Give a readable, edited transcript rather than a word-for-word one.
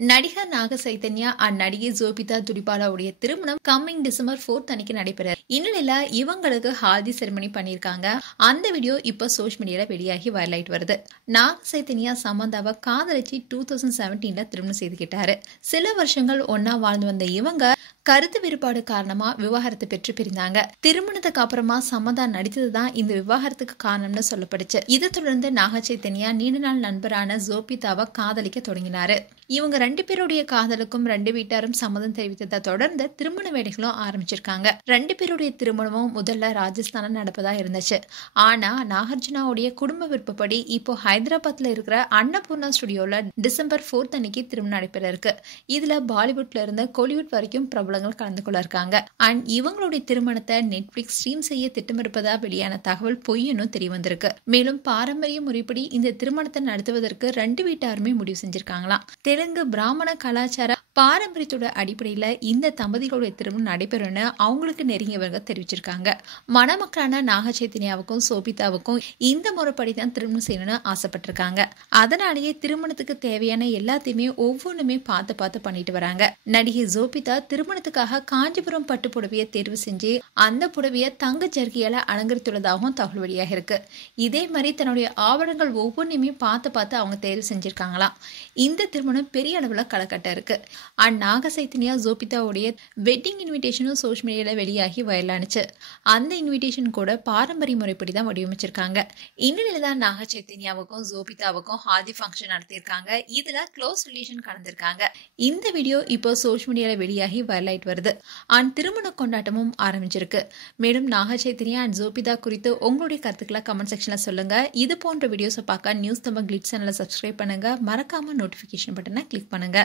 நடிகர் நாக சைத்தன்யா அண்ட் நடிகை ஜோபிதா துடிபாலாவுடைய திருமணம் கம்மிங் டிசம்பர் 4 அன்னைக்கு நடைபெறாரு. இந்நிலையில இவங்களுக்கு ஹால்தி செரிமனி பண்ணிருக்காங்க. அந்த வீடியோ இப்ப சோஷியல் மீடியால வெளியாகி வைரல் ஆயிட்டு வருது. நாக சைத்தன்யா சமந்தாவை காதலிச்சு 2017 திருமணம் செய்துக்கிட்டாரு. சில வருஷங்கள் ஒன்னா வாழ்ந்து வந்த இவங்க கருத்து வேறுபாடு காரணமா விவாகரத்து பெற்று பிரிந்தாங்க. திருமணத்துக்கு அப்புறமா சமந்தா நடித்ததுதான் இந்த விவாகரத்துக்கு காரணம்னு சொல்லப்படுச்சு. இதை தொடர்ந்து நாக சைத்தன்யா நீண்ட நாள் நண்பரான ஜோபிதாவை காதலிக்க தொடங்கினாரு. இவங்க ரெண்டு பேருடைய காதலுக்கும் ரெண்டு வீட்டாரும் சம்மதம் தெரிவித்ததை தொடர்ந்து திருமண வேலைகளும் ஆரம்பிச்சிருக்காங்க. ரெண்டு பேருடைய திருமணமும் முதல்ல ராஜஸ்தான நடப்பதா இருந்துச்சு. ஆனா நாகார்ஜுனாவுடைய குடும்ப விருப்பப்படி இப்போ ஹைதராபாத்ல இருக்கிற அன்னபூர்ணா ஸ்டுடியோல டிசம்பர் 4 அன்னைக்கு திருமணம் நடைபெற இருக்கு. இதுல பாலிவுட்ல இருந்து கோலிவுட் வரைக்கும் பிரபலங்கள் கலந்து கொள்ள இருக்காங்க. அண்ட் இவங்களுடைய திருமணத்தை நெட்ஃபிளிக்ஸ் ஸ்ட்ரீம் செய்ய திட்டமிருப்பதா வெளியான தகவல் பொய்ன்னு தெரிய வந்திருக்கு. மேலும் பாரம்பரிய முறைப்படி இந்த திருமணத்தை நடத்துவதற்கு ரெண்டு வீட்டாருமே முடிவு செஞ்சிருக்காங்களாம். தெலுங்கு பிராமண கலாச்சார பாரம்பரியத்தோட அடிப்படையில இந்த தம்பதிகளுடைய திருமணம் நடைபெறும்னு அவங்களுக்கு நெருங்கியவங்க தெரிவிச்சிருக்காங்க. மணமக்களான நாக சைத்தன்யாவுக்கும் சோபிதாவுக்கும் இந்த முறைப்படி தான் திருமணம் செய்யணும்னு ஆசைப்பட்டிருக்காங்க. அதனாலேயே திருமணத்துக்கு தேவையான எல்லாத்தையுமே ஒவ்வொன்றுமே பார்த்து பண்ணிட்டு வராங்க. நடிகை ஜோபிதா திருமணத்துக்காக காஞ்சிபுரம் பட்டு புடவையை தேர்வு செஞ்சு அந்த புடவையை தங்க ஜர்கியால அலங்கரித்துள்ளதாகவும் தகவல் வெளியாக இருக்கு. இதே மாதிரி தன்னுடைய ஆவணங்கள் ஒவ்வொன்றுமே பார்த்து அவங்க தேர்வு செஞ்சிருக்காங்களாம். இந்த திருமணம் பெரிய அளவுல களக்கட்ட இருக்கு. அண்ட் நாக சைத்தன்யா ஜோபிதாவுடைய வெட்டிங் இன்விடேஷனும் சோஷியல் மீடியால வெளியாகி வைரலானுச்சு. அந்த இன்விடேஷன் கூட பாரம்பரிய முறைப்படி தான் வடிவமைச்சிருக்காங்க. இந்நிலையில தான் நாக சைத்தன்யாவுக்கும் ஜோபிதாவுக்கும் ஹாதி ஃபங்க்ஷன் நடத்திருக்காங்க. இதுல க்ளோஸ் ரிலேஷன் கலந்திருக்காங்க. இந்த வீடியோ இப்போ சோஷியல் மீடியால வெளியாகி வைரல் ஆயிட்டு வருது. அண்ட் திருமண கொண்டாட்டமும் ஆரம்பிச்சிருக்கு. மேலும் நாக சைத்தன்யா அண்ட் ஜோபிதா குறித்து உங்களுடைய கருத்துக்களை கமெண்ட் செக்ஷன்ல சொல்லுங்க. இது போன்ற வீடியோஸை பார்க்க நியூஸ் தமிழ் கிளிட்ஸ் சேனலை சப்ஸ்கிரைப் பண்ணுங்க. மறக்காம நோட்டிபிகேஷன் பட்டனை கிளிக் பண்ணுங்க.